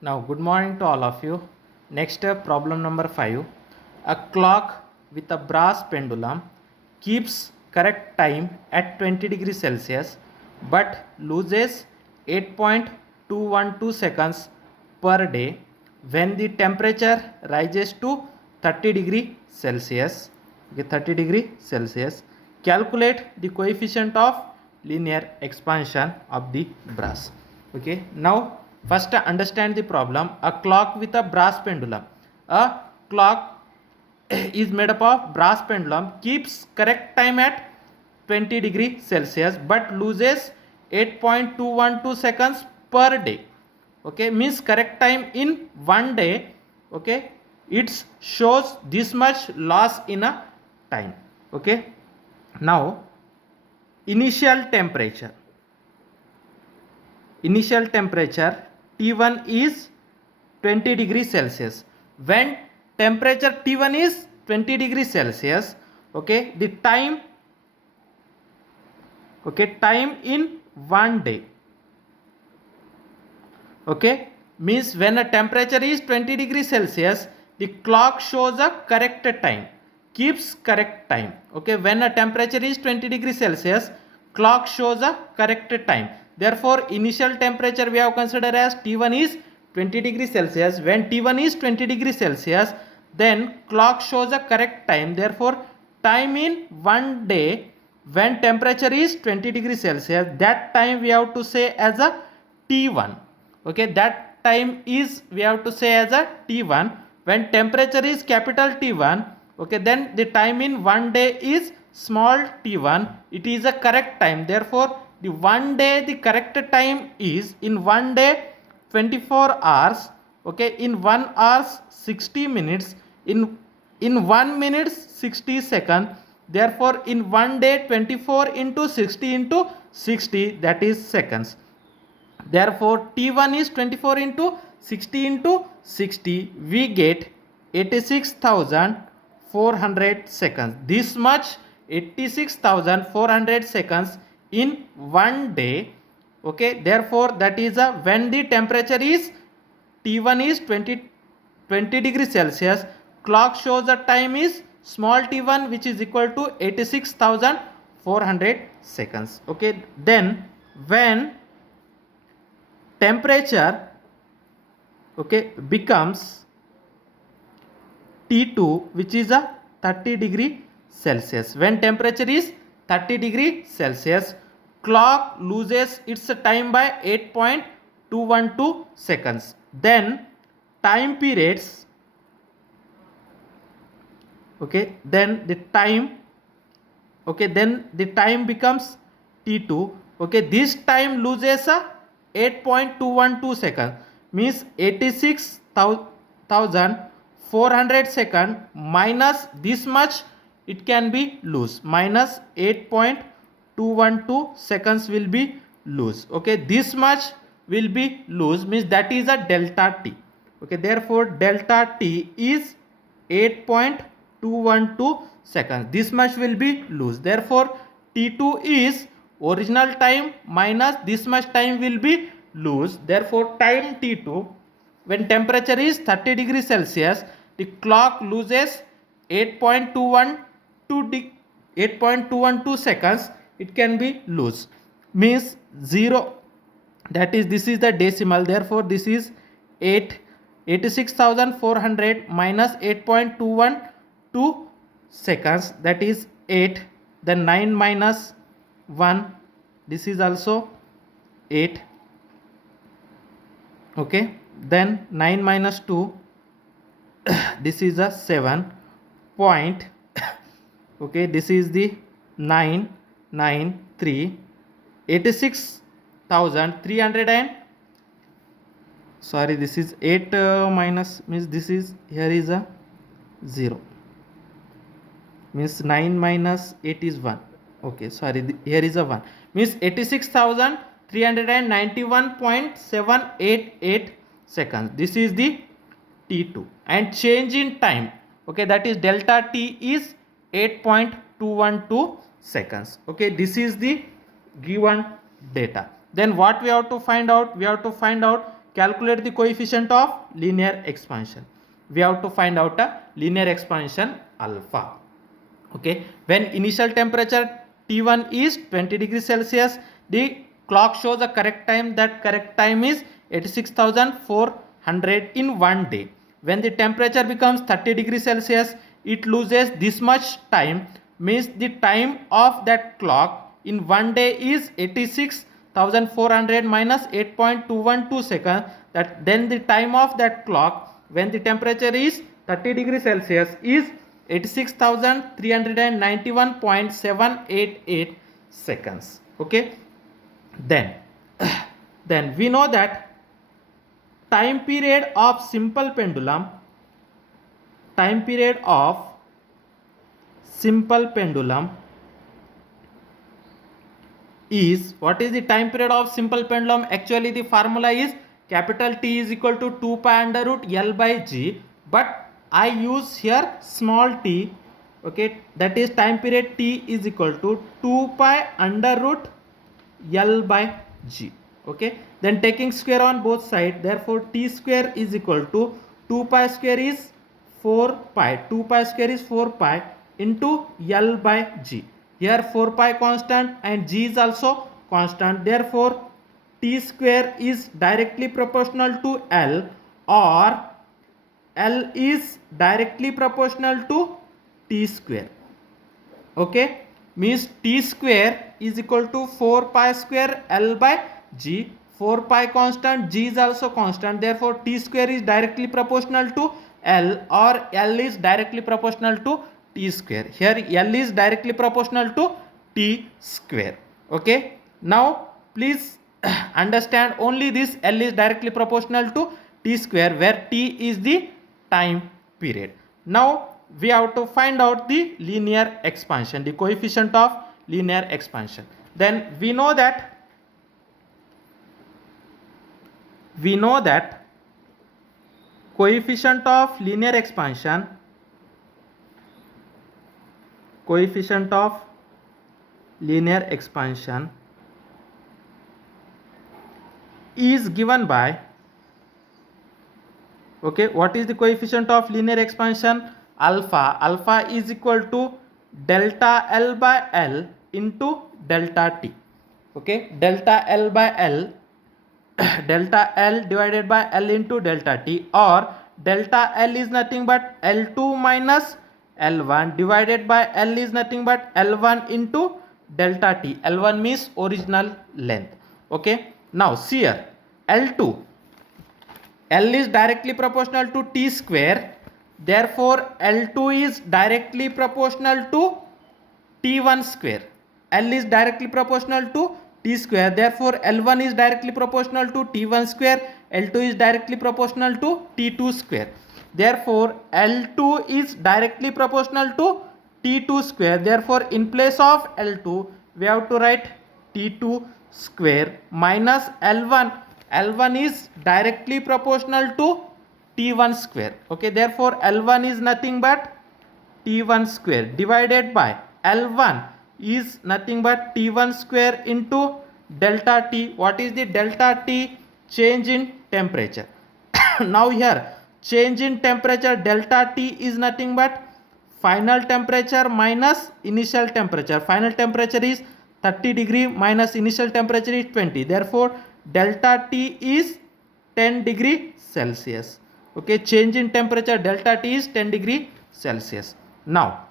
Now, good morning to all of you. Next problem number 5. A clock with a brass pendulum keeps correct time at 20 degrees Celsius but loses 8.212 seconds per day when the temperature rises to 30 degree Celsius. Okay, 30 degree Celsius. Calculate the coefficient of linear expansion of the brass. Okay, now first understand the problem. A clock with a brass pendulum. A clock is made up of brass pendulum, keeps correct time at 20 degree Celsius but loses 8.212 seconds per day. Okay, means correct time in one day. Okay, it shows this much loss in a time. Okay, now initial temperature. Initial temperature T1 is 20 degrees Celsius. When temperature T1 is 20 degrees Celsius, okay, the time, okay, time in one day, okay, means when a temperature is 20 degrees Celsius, the clock shows a correct time, keeps correct time. Okay, when a temperature is 20 degrees Celsius, clock shows a correct time. Therefore, initial temperature we have considered as T1 is 20 degrees Celsius. When T1 is 20 degrees Celsius, then clock shows a correct time. Therefore, time in one day when temperature is 20 degrees Celsius, that time we have to say as a T1. Okay, that time is we have to say as a T1. When temperature is capital T1, okay, then the time in one day is small t1. It is a correct time. Therefore, the one day, the correct time is in one day 24 hours. Okay, in 1 hours 60 minutes, in 1 minute 60 second. Therefore, in one day 24 into 60 into 60, that is seconds. Therefore, T1 is 24 into 60 into 60. We get 86,400 seconds. This much 86,400 seconds in one day. Okay. Therefore, that is a when the temperature is T1 is 20 degrees Celsius. Clock shows the time is small t1, which is equal to 86,400 seconds. Okay. Then when temperature, okay, becomes T2, which is a 30 degree Celsius. When temperature is 30 degree Celsius, clock loses its time by 8.212 seconds. Then time periods, okay, then the time, okay, then the time becomes T2. Okay, this time loses a 8.212 seconds, means 86,400 second minus this much, it can be lose, minus 8.212 seconds will be lose. Okay, this much will be lose, means that is a delta t. Okay, therefore delta t is 8.212 seconds. This much will be lose. Therefore, T2 is original time minus this much time will be lose. Therefore, time T2 when temperature is 30 degrees Celsius, the clock loses 8.212 seconds. It can be lose, means 0, that is this is the decimal. Therefore, this is 86,400 minus 8.212 seconds, that is 8. Then 9 minus 1, this is also 8. Okay, then 9 minus 2, this is a 7 point. Okay, this is the 993, 86,300 and sorry, this is 8 minus, means this is here is a 0, means 9 minus 8 is 1. Okay, sorry, here is a 1, means 86,391.788 seconds. This is the T2 and change in time. Okay, that is delta T is 8.212 seconds. Okay, this is the given data. Then what we have to find out? We have to find out calculate the coefficient of linear expansion. We have to find out a linear expansion alpha. Okay, when initial temperature T1 is 20 degrees Celsius, the clock shows a correct time. That correct time is 86,400 in one day. When the temperature becomes 30 degrees Celsius, it loses this much time, means the time of that clock in one day is 86,400 minus 8.212 seconds. That then the time of that clock when the temperature is 30 degrees Celsius is 86,391.788 seconds. Okay, then we know that time period of simple pendulum is, what is the time period of simple pendulum? Actually the formula is capital T is equal to 2 pi under root L by G, but I use here small t. Okay, that is time period T is equal to 2 pi under root L by G. Okay, then taking square on both sides, therefore T square is equal to 2 pi square is 4 pi, 2 pi square is 4 pi into L by G. Here 4 pi constant and G is also constant, therefore T square is directly proportional to L, or L is directly proportional to T square. Okay, means T square is equal to 4 pi square L by G. 4 pi constant, G is also constant, therefore T square is directly proportional to L, or L is directly proportional to T square. Here L is directly proportional to T square. Okay, now please understand only this, L is directly proportional to T square, where T is the time period. Now we have to find out the linear expansion, the coefficient of linear expansion. Then we know that coefficient of linear expansion is given by, okay, what is the coefficient of linear expansion? Alpha is equal to delta L by L into delta T. Okay, delta L by L delta L divided by L into delta T, or delta L is nothing but L2 minus L1 divided by L is nothing but L1 into delta T. L1 means original length. Okay, now see here, L2, L is directly proportional to T square, therefore L2 is directly proportional to T1 square. L is directly proportional to T square, therefore L1 is directly proportional to T1 square, L2 is directly proportional to T2 square. Therefore L2 is directly proportional to T2 square, therefore in place of L2 we have to write T2 square minus L1. L1 is directly proportional to T1 square. Okay, therefore L1 is nothing but T1 square divided by L1 is nothing but T1 square into delta T. What is the delta T? Change in temperature. Now here change in temperature, delta T is nothing but final temperature minus initial temperature. Final temperature is 30 degree minus initial temperature is 20, therefore delta T is 10 degree Celsius. Okay, change in temperature delta T is 10 degree Celsius. Now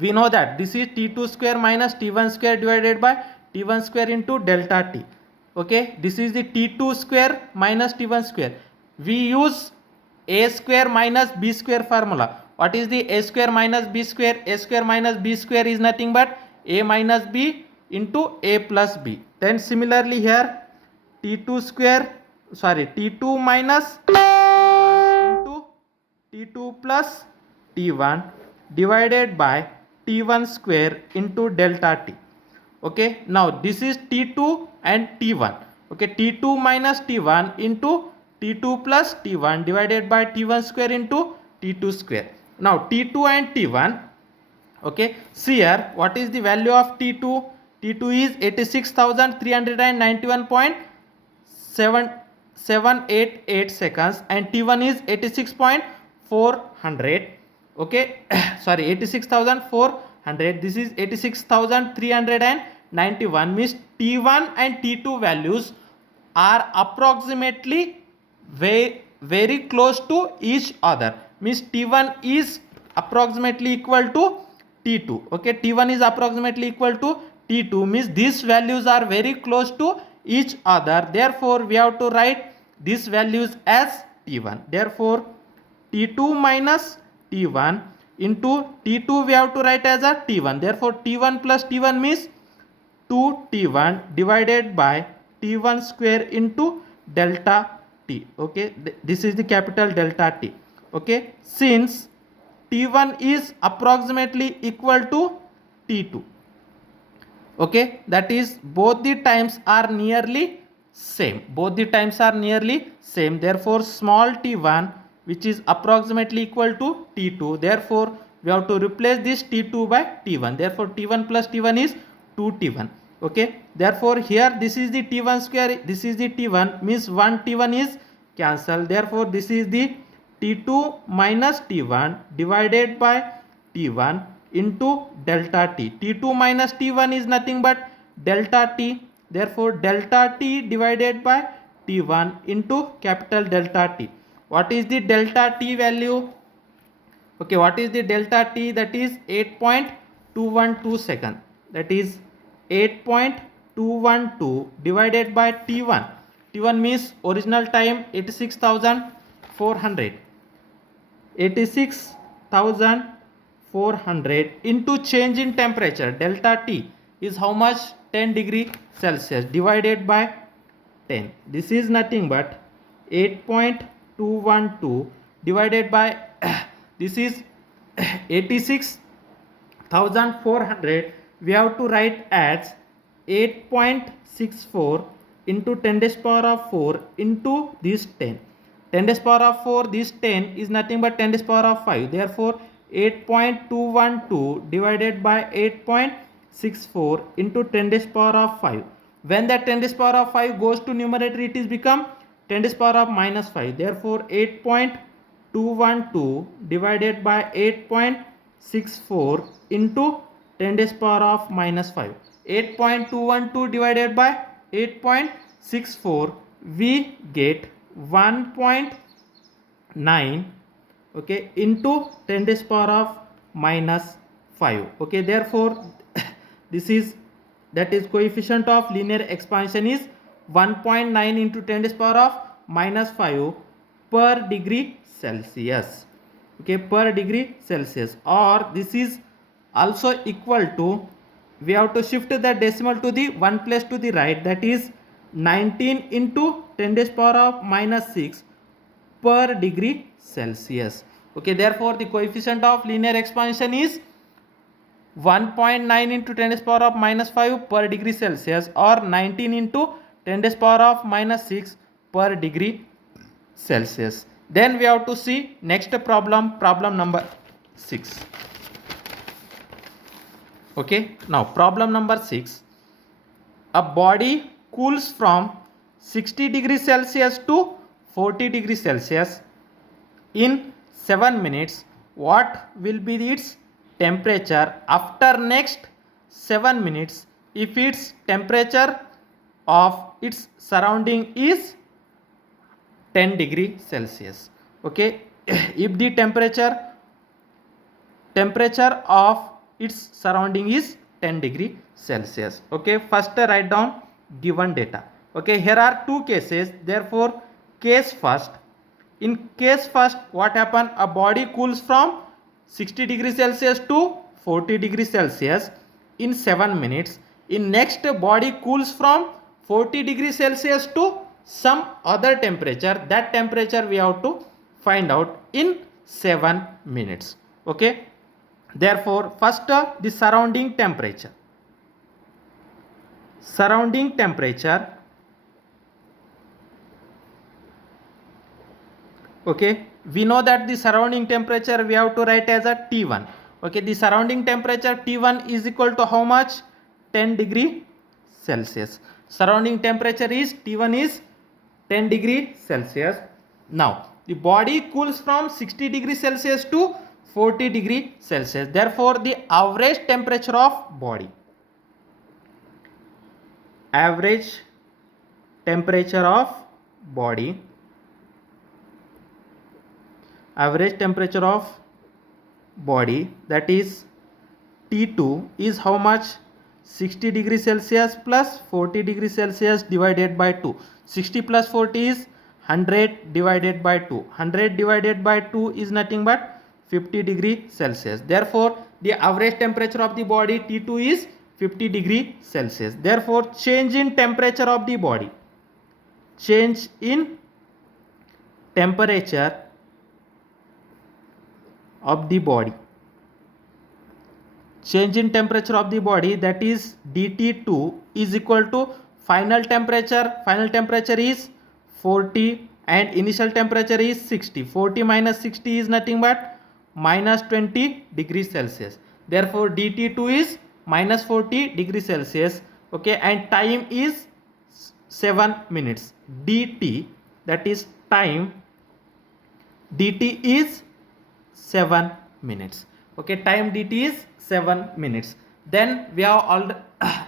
we know that this is T2 square minus T1 square divided by T1 square into delta T. Okay, this is the T2 square minus T1 square. We use A square minus B square formula. What is the A square minus B square? A square minus B square is nothing but A minus B into A plus B. Then similarly here T2 minus into T2 plus T1 divided by T1 square into delta T. Okay, now this is T2 and T1. Okay, T2 minus T1 into T2 plus T1 divided by T1 square into T2 square. Now T2 and T1. Okay, see here what is the value of T2? T2 is 86,391.7 86,788 seconds and T1 is 86,400. Okay, sorry, 86,400. This is 86,391. Means T1 and T2 values are approximately very close to each other. Means T1 is approximately equal to T2. Okay, T1 is approximately equal to T2, means these values are very close to each other. Therefore, we have to write these values as T1. Therefore, T2 minus T1 into T2 we have to write as a T1. Therefore, T1 plus T1 means 2T1 divided by T1 square into delta T. Okay, this is the capital delta T. Okay, since T1 is approximately equal to T2. Okay, that is both the times are nearly same. Both the times are nearly same. Therefore, small t1 which is approximately equal to t2. Therefore, we have to replace this t2 by t1. Therefore, t1 plus t1 is 2t1. Okay. Therefore, here this is the t1 square. This is the t1, means 1 t1 is cancelled. Therefore, this is the t2 minus t1 divided by t1 into delta t. T2 minus T1 is nothing but delta t. Therefore, delta t divided by T1 into capital delta T. What is the delta t value? Okay, what is the delta t? That is 8.212 second. That is 8.212 divided by T1. T1 means original time 86,400. 86,400 into change in temperature delta T is how much? 10 degree Celsius divided by 10. This is nothing but 8.212 divided by this is 86,400. We have to write as 8.64 into 10 to the power of 4 into this 10. 10 to the power of 4, this 10 is nothing but 10 to the power of 5. Therefore, 8.212 divided by 8.64 into 10 to the power of 5. When that 10 to the power of 5 goes to numerator, it is become 10 to the power of minus 5. Therefore, 8.212 divided by 8.64 into 10 to the power of minus 5. 8.212 divided by 8.64, we get 1.9, okay, into 10 to the power of minus 5. Okay, therefore this is, that is coefficient of linear expansion is 1.9 into 10 to the power of minus 5 per degree Celsius. Okay, per degree Celsius. Or this is also equal to, we have to shift the decimal to the one place to the right, that is 19 into 10 to the power of minus 6 per degree Celsius. Okay, therefore the coefficient of linear expansion is 1.9 into 10 to the power of minus 5 per degree Celsius, or 19 into 10 to the power of minus 6 per degree Celsius. Then we have to see next problem, problem number 6. Okay, now problem number 6. A body cools from 60 degrees Celsius to 40 degrees Celsius in 7 minutes. What will be its temperature after next 7 minutes if its temperature of its surrounding is 10 degree Celsius? Okay, if the temperature of its surrounding is 10 degree Celsius. Okay, first write down given data. Okay, here are two cases. Therefore, case first. In case first, what happened? A body cools from 60 degrees Celsius to 40 degrees Celsius in 7 minutes. In next, body cools from 40 degrees Celsius to some other temperature. That temperature we have to find out in 7 minutes. Okay. Therefore, first the surrounding temperature. Surrounding temperature. Okay, we know that the surrounding temperature we have to write as a T1. Okay, the surrounding temperature T1 is equal to how much? 10 degree Celsius. Surrounding temperature is T1 is 10 degree Celsius. Now the body cools from 60 degree Celsius to 40 degree Celsius. Therefore the average temperature of body, average temperature of body, average temperature of body, that is T2, is how much? 60 degree Celsius plus 40 degree Celsius divided by 2. 60 plus 40 is 100 divided by 2. 100 divided by 2 is nothing but 50 degree Celsius. Therefore the average temperature of the body T2 is 50 degree Celsius. Therefore change in temperature of the body, change in temperature of the body, change in temperature of the body, that is dT2 is equal to final temperature is 40 and initial temperature is 60. 40 minus 60 is nothing but minus 20 degrees Celsius. Therefore dT2 is minus 40 degrees Celsius. Okay, and time is 7 minutes. dt, that is time, dt is 7 minutes. Okay, time dt is 7 minutes. Then we have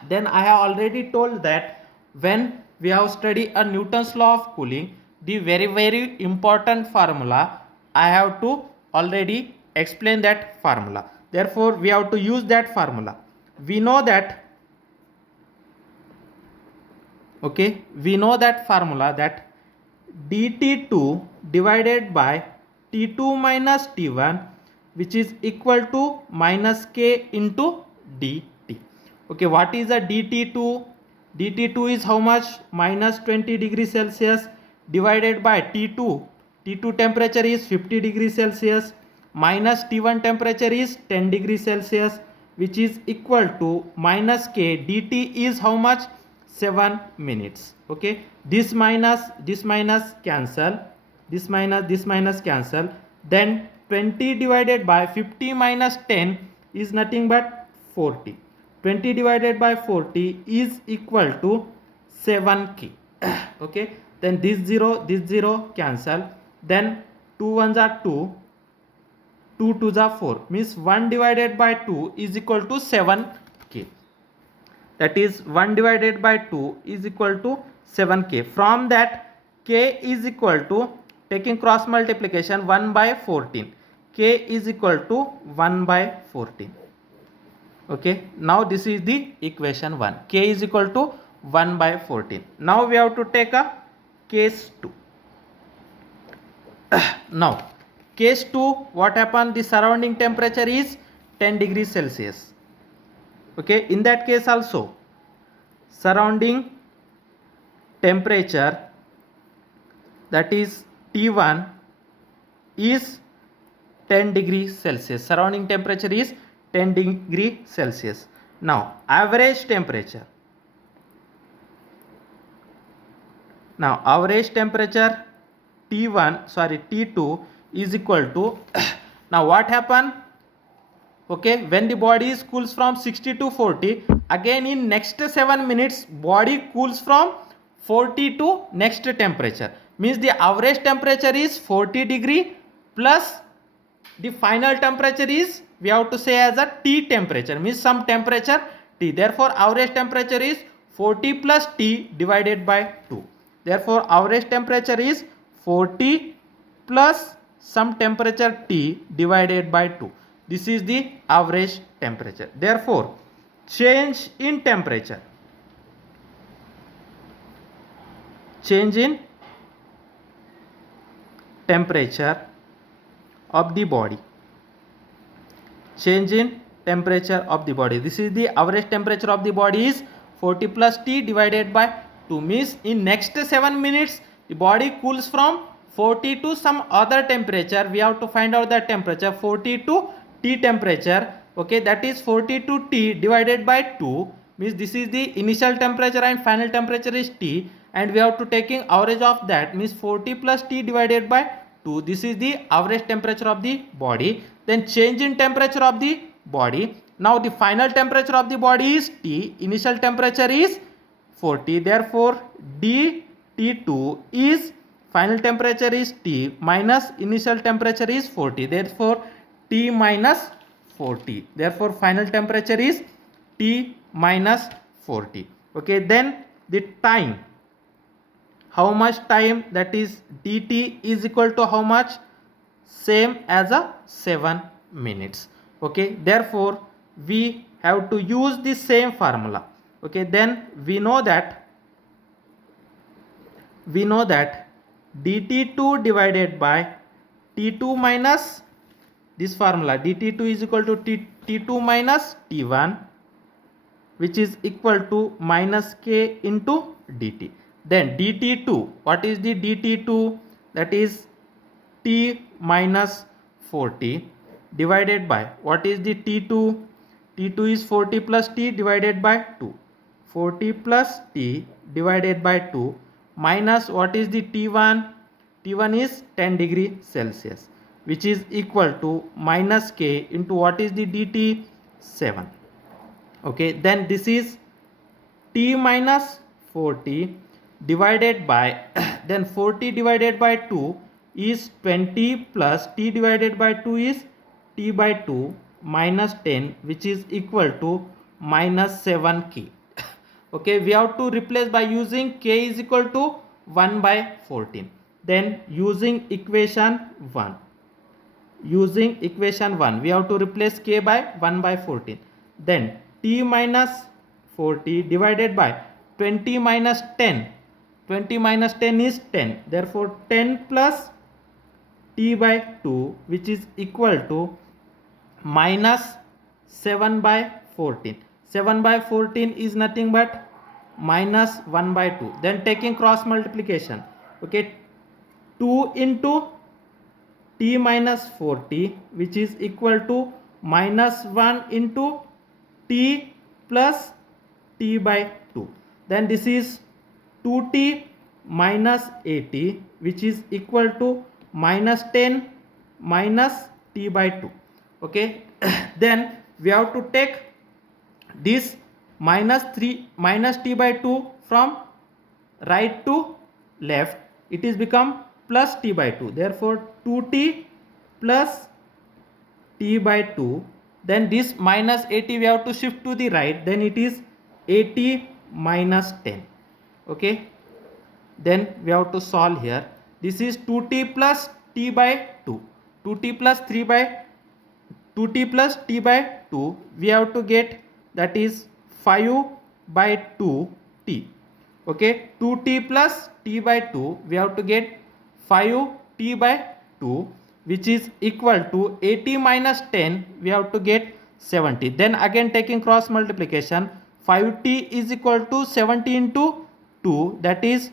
then I have already told that when we have studied a Newton's law of cooling, the very important formula, I have to already explain that formula. Therefore we have to use that formula. We know that, okay, we know that formula, that dt2 divided by T2 minus T1, which is equal to minus K into dt. Okay, what is a dt2? dt2 is how much? Minus 20 degrees Celsius divided by T2. T2 temperature is 50 degrees Celsius minus T1 temperature is 10 degrees Celsius, which is equal to minus K. dt is how much? 7 minutes. Okay, this minus cancel, this minus cancel, then 20 divided by 50 minus 10 is nothing but 40. 20 divided by 40 is equal to 7K. Okay, then this 0 cancel, then 2 ones are 2, 2 twos are 4, means 1 divided by 2 is equal to 7K. That is 1 divided by 2 is equal to 7K. From that K is equal to, taking cross multiplication, 1 by 14. K is equal to 1 by 14. Okay, now this is the equation 1. K is equal to 1 by 14. Now we have to take a case 2. Now case 2, what happened? The surrounding temperature is 10 degrees Celsius. Okay, in that case also surrounding temperature, that is T1, is 10 degrees Celsius. Surrounding temperature is 10 degree Celsius. Now average temperature. Now average temperature T2 is equal to now what happened? Okay, when the body cools from 60 to 40, again in next 7 minutes body cools from 40 to next temperature, means the average temperature is 40 degree plus the final temperature is, we have to say as a T temperature, means some temperature T. Therefore average temperature is 40 plus T divided by 2. Therefore average temperature is 40 plus some temperature T divided by 2. This is the average temperature. Therefore change in temperature, change in temperature of the body, change in temperature of the body. This is the average temperature of the body is 40 plus T divided by 2, means in next 7 minutes the body cools from 40 to some other temperature. We have to find out that temperature, 40 to T temperature. Okay, that is 40 to T divided by 2, means this is the initial temperature and final temperature is T, and we have to taking average of that, means 40 plus T divided by 2. This is the average temperature of the body. Then change in temperature of the body. Now the final temperature of the body is T, initial temperature is 40. Therefore T2 is final temperature is T minus initial temperature is 40. Therefore, T minus 40. Therefore, final temperature is T minus 40. Okay, then the time. How much time, that is dt is equal to how much? Same as a 7 minutes. Okay, therefore we have to use the same formula. Okay, then we know that dt2 divided by t2 minus this formula, dt2 is equal to t2 minus t1, which is equal to minus k into dt. Then dt2, what is the dt2? That is t minus 40 divided by, what is the t2? T2 is 40 plus t divided by 2. 40 plus t divided by 2 minus, what is the t1? T1 is 10 degree Celsius, which is equal to minus k into, what is the dt? 7. Okay, then this is t minus 40 divided by then 40 divided by 2 is 20 plus t divided by 2 is t by 2 minus 10, which is equal to minus 7k. Okay, we have to replace by using k is equal to 1 by 14. Then using equation 1, we have to replace k by 1 by 14. Then t minus 40 divided by 20 minus 10. 20 minus 10 is 10. Therefore 10 plus t by 2, which is equal to minus 7 by 14. 7 by 14 is nothing but minus 1 by 2. Then taking cross multiplication. Okay, 2 into t minus 40, which is equal to minus 1 into t plus t by 2. Then this is 2t minus 80, which is equal to minus 10 minus t by 2. Okay, then we have to take this minus t by 2 from right to left. It is become plus t by 2. Therefore 2t plus t by 2. Then this minus 80 we have to shift to the right. Then it is 80 minus 10. Okay, then we have to solve here. This is 2t plus t by 2. 2t plus t by 2 we have to get, that is 5 by 2t. Okay, 2t plus t by 2 we have to get 5t by 2, which is equal to 80 minus 10 we have to get 70. Then again taking cross multiplication, 5t is equal to 70 into 2, that is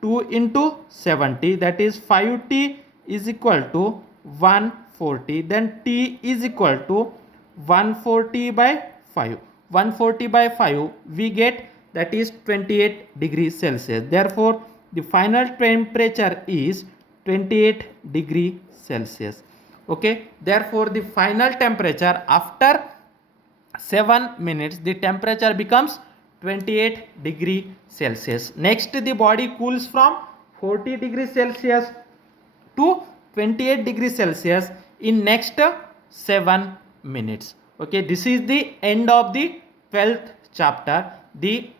2 into 70, that is 5t is equal to 140. Then t is equal to 140 by 5. 140 by 5 we get, that is 28 degrees Celsius. Therefore the final temperature is 28 degree Celsius. Okay, therefore the final temperature after 7 minutes, the temperature becomes 28 degree Celsius. Next, the body cools from 40 degrees Celsius to 28 degrees Celsius in next 7 minutes. Okay, this is the end of the 12th chapter, the